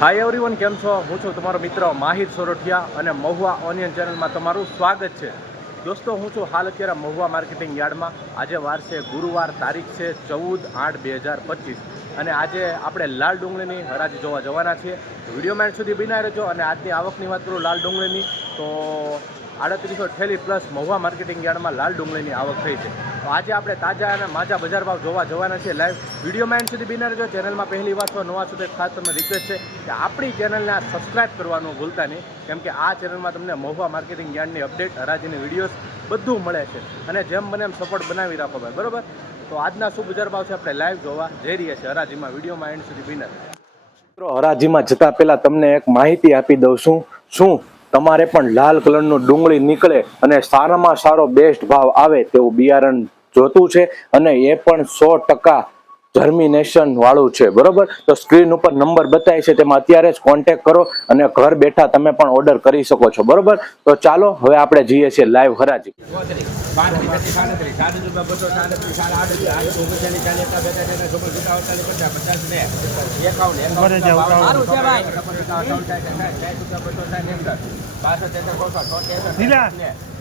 Hi everyone કેમ છો? હું છું તમારો મિત્ર માહિર સોરઠિયા અને મહુવા ઓનિયન ચેનલમાં તમારું સ્વાગત છે. દોસ્તો, હું છું હાલ અત્યારે મહુવા માર્કેટિંગ યાર્ડમાં. આજે વાર છે, ગુરુવાર તારીખ છે, ચૌદ આઠ બે હજાર પચીસ. અને આજે આપણે લાલ ડુંગળીની હરાજી જોવા જવાના છીએ. વીડિયો એન્ડ સુધી બિના રહેજો અને આજની આવકની વાત કરું લાલ ડુંગળીની. તો આડત્રીસો ઠેલી પ્લસ મહુવા માર્કેટિંગ યાર્ડમાં લાલ ડુંગળીની આવક થઈ છે. તો આજે આપણે તાજા અને માજા બજાર ભાવ જોવા જવાના છીએ. લાઈવ વિડીયોમાં એન્ડ સુધી બિના રહેજો ચેનલમાં પહેલી વાર તો નવા છો, તો ખાસ તમને રિક્વેસ્ટ છે કે આપણી ચેનલને સબસ્ક્રાઇબ કરવાનું ભૂલતા નહીં, કેમ કે આ ચેનલમાં તમને મહુવા માર્કેટિંગ યાર્ડની અપડેટ હરાજીની વિડીયોઝ બધું મળે છે. અને જેમ બને એમ સપોર્ટ બનાવી રાખો ભાઈ, બરોબર? તો આજના શું બજાર ભાવ છે આપણે લાઈવ જોવા જઈ રહ્યા છીએ હરાજીમાં વિડીયોમાં એન્ડ સુધી બિના મિત્રો, હરાજીમાં જતાં પહેલાં તમને એક માહિતી આપી દઉં છું. શું? તમારે પણ લાલ કલરનું ડુંગળી નીકળે અને સારામાં સારો બેસ્ટ ભાવ આવે તેવું બિયારણ જોતું છે અને એ પણ સો ટકા જર્મિનેશન વાળું છે, બરોબર? તો સ્ક્રીન ઉપર નંબર બતાવે છે, તેમાં અત્યારે જ કોન્ટેક કરો અને ઘર બેઠા તમે પણ ઓર્ડર કરી શકો છો, બરોબર? તો ચાલો, હવે આપણે જઈએ છીએ લાઈવ હરાજી. પચીસ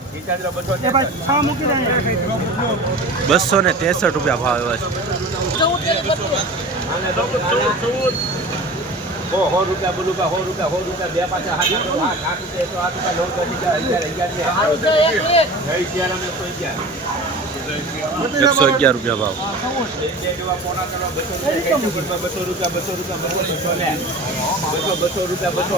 બસો ને ત્રેસઠ રૂપિયા ભાવ એવા છે એકસો અગિયાર રૂપિયા ભાવ બસો રૂપિયા બસો રૂપિયા બસો બસો બસો બસો રૂપિયા બસો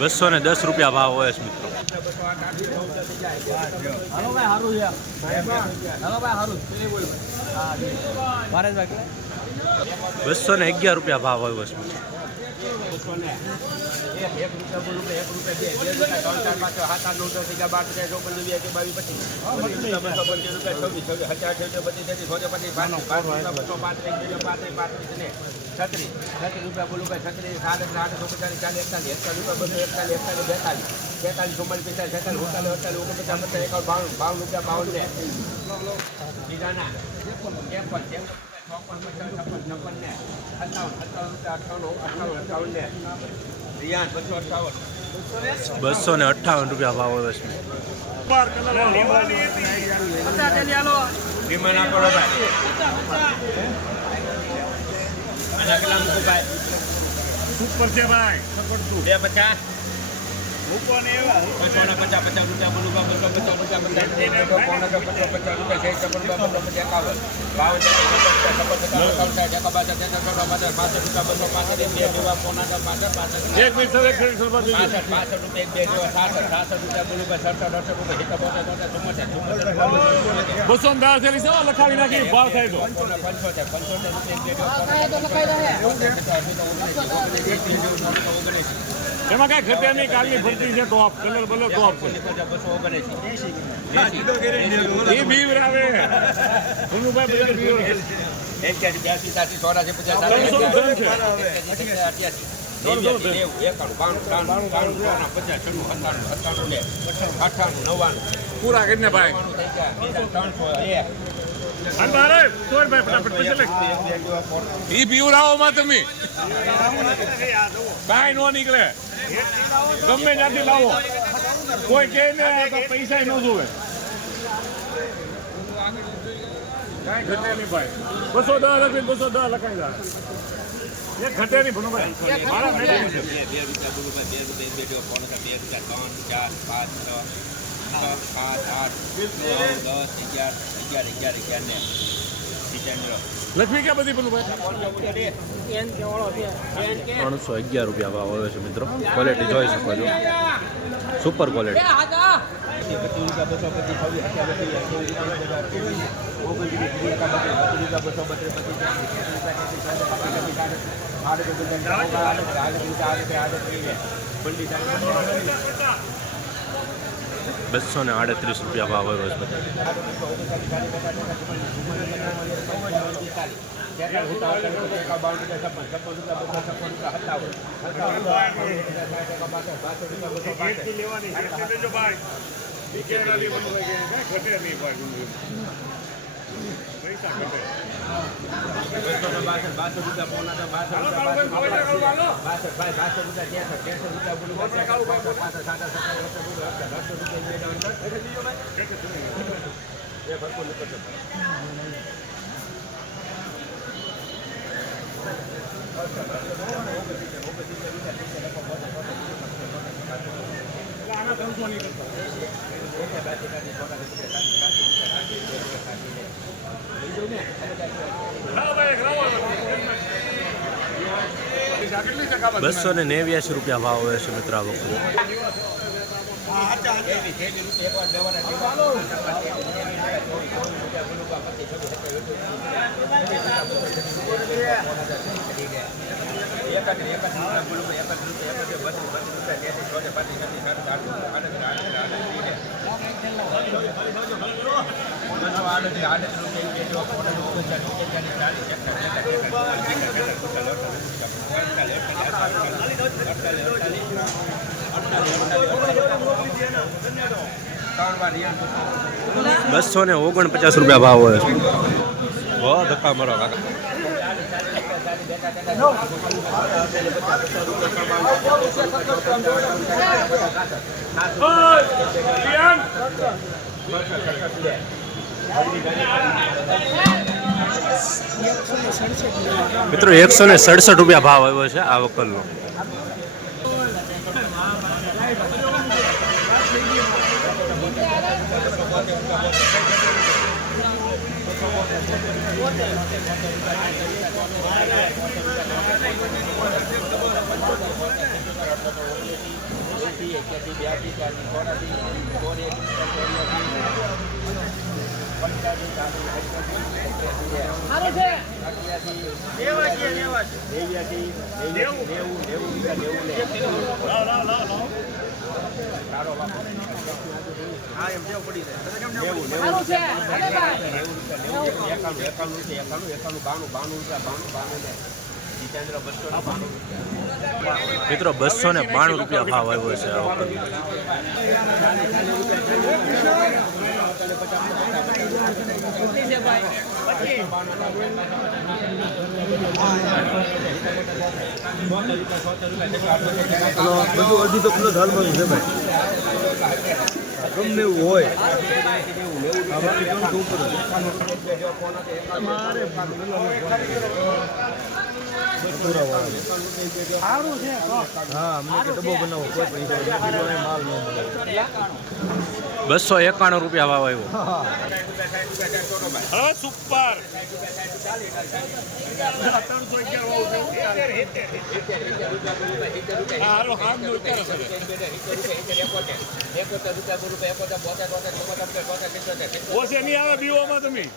બસો ને દસ રૂપિયા ભાવ હોય છે મિત્રો. બસો ને અગિયાર રૂપિયા ભાવ હોય છે મિત્રો. એક એક રૂપિયા બોલું કે એક રૂપિયા બે બે રૂપિયા ત્રણ ચાર પાંચ સાત આઠ નવ દસ અગિયાર બાર તેર ચોપન વીસ એકવીસ બાવીસ પચીસ પચીસ બસો પચીસ રૂપિયા છવ્વીસ છવ્વીસ હજાર અઠ્યાવીસ પચીસ તેત્રીસ ચોતેર પચીસ પાંત્રીસ પાંત્રીસ બસો પાંત્રીસ પાંત્રીસ પાંત્રીસ ને છત્રીસ છત્રીસ રૂપિયા બોલું કે છત્રીસ સાડત્રીસ આઠ ઓગણચાલીસ ચાલીસ એકતાલીસ એકતાલીસ રૂપિયા બસો એકતાલીસ એકતાલીસ બેતાલીસ બેતાલીસ ચુમ્માલીસ પિસ્તાલીસ છેતાલીસ ઉડતાલીસ અડતાલીસ ઓગણપચાસ પચાસ એકાવન બાવન બાવન રૂપિયા બાવન ને બીજાના ચોપન પચાસ છપ્પન છપ્પન ને સત્તાવન સત્તાવન રૂપિયા અઠ્ઠાવન અઠ્ઠાવન અઠ્ઠાવન ને રિયાન બસો ને અઠાવન રૂપિયા ભાવ સુપર છે ભાઈ. બે પચાસ. બસો પચાસ પચાસ રૂપિયા બોલું બા પચાસ રૂપિયા પચાસ પોણા પચાસ પચાસ રૂપિયા છે છપ્પન બા બસો પચાસ એકાવન બાવન એક મિનિટ સર એક મિનિટ સર પાસઠ રૂપિયા એક બે જેવા સાસઠ સાસઠ રૂપિયા બોલું ભાઈ રૂપિયા સિત્તેર ચુમ્મોતેર ચુમ્મોતેર બસો થેલી લખાવી નાખી ભાવ થાય તો પંચોતેર પંચોતેર રૂપિયા એક બે જેવા ઓગણીસ એમાં કઈ ઘટે નહીં કાલની ફરતી છે ટોપ કલર બલર ટોપ છે એ બીવ આવે ભૂનુભાઈ બધા બીવ એક્યાસી બ્યાસી ત્યાસી ચોરાસી પચાસ ત્રણસો નું ધન છે. અઠ્યાસી નેવ્યાસી, નેવું, એકાણું, બાણું, ત્રાણું, ત્રાણું, ચોરાણું, પચાસ, છન્નું, સત્તાણું, અઠ્ઠાણું ને પૂરા કરીને ભાઈ નો નીકળે. ગમે ત્યાંથી લાવો. કોઈ કે પૈસા ન જોવે. ઘટે નહીં ભાઈ. બસો દસ લખીને બસો દસ લખાઈ જાય. એક ઘટે નહીં ભણુભાઈ મારા મેળવી છે. બે, બે રૂપિયા બોલું બે રૂપિયા, બે જેવા ફોન બે રૂપિયા, ત્રણ, ચાર, પાંચ, છ, સાત, આઠ, નવ, દસ, અગિયાર, અગિયાર, અગિયાર, અગિયાર ને. લક્ષ્મી ક્યાં બધી પેલું ત્રણસો અગિયાર રૂપિયા ભાવ આવે છે મિત્રો. ક્વોલિટી જોઈ શકો છો. સુપર ક્વોલિટી રૂપિયા બસો ને આડત્રીસ રૂપિયા ભાવ આવ્યો છે. કાંઈ ઘટે નહીં ભાઈ ડુંગળી. પૈસા ઘટે લાવો ભાઈ લાવો કેટલી છે કાબા બસો ને નેવ્યાસી રૂપિયા ભાવ આવે છે મિત્ર આ બસો ને ઓગણપચાસ રૂપિયા ભાવ હોય ધક્કા મારો કાકા. મિત્રો એકસો ને સડસઠ રૂપિયા ભાવ આવ્યો છે આ વકલનો લાવ, લાવ, લાવ, લાવ. મિત્રો બસો ને બાણું રૂપિયા ભાવ આવ્યો છે આ વખત. બધું અડધી તો પ્લસ હાલવાનું છે ભાઈ. ગમે એવું હોય. હા અમને કે ડબ્બો બનાવો કોઈ પૈસા માલ ન મળે બસો એકાણું રૂપિયા ભાવ આવ્યો. હવે સુપર. ઓછે નહીં આવે બીઓમાં તમે. નહીં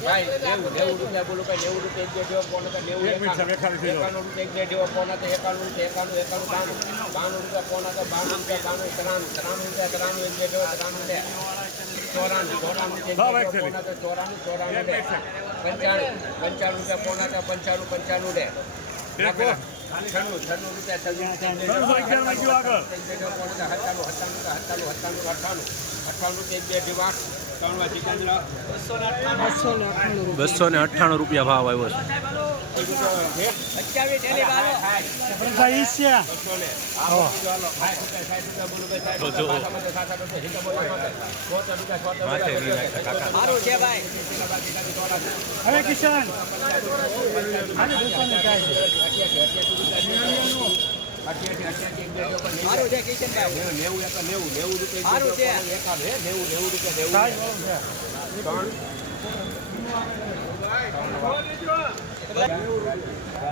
ભાઈ ભાઈ નેવું નેવું રૂપિયા બોલો ભાઈ નેવું રૂપિયા એક જેવો ફોન હતા નેવું એક એકાણું રૂપિયા જેવો ફોન હતો એકાણું રૂપિયા એકાણું એકાણું બાણું. બાણું રૂપિયા ફોન હતો બાણું રૂપિયા બાણું ત્રાણું. ત્રાણું રૂપિયા ત્રાણું એક જેવો ત્રાણું લે ચોરાણું ચોરાણું ફોન હતો ચોરાણું પંચાણું પંચાણું રૂપિયા ફોન હતા પંચાણું પંચાણું મિનિટ. છન્નું છન્નું રૂપિયા છન્નું સત્તાણું સત્તાણું સત્તાણું અઠ્ઠાણું અઠ્ઠાણું એક બે જેવા બસો ને અઠ્ઠાણું રૂપિયા ભાવ આવ્યો છે. હવે કિશન.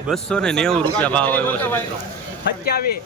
બસો ને નેવું રૂપિયા ભાવ આવ્યો છે મિત્રો. સત્યાવીસ.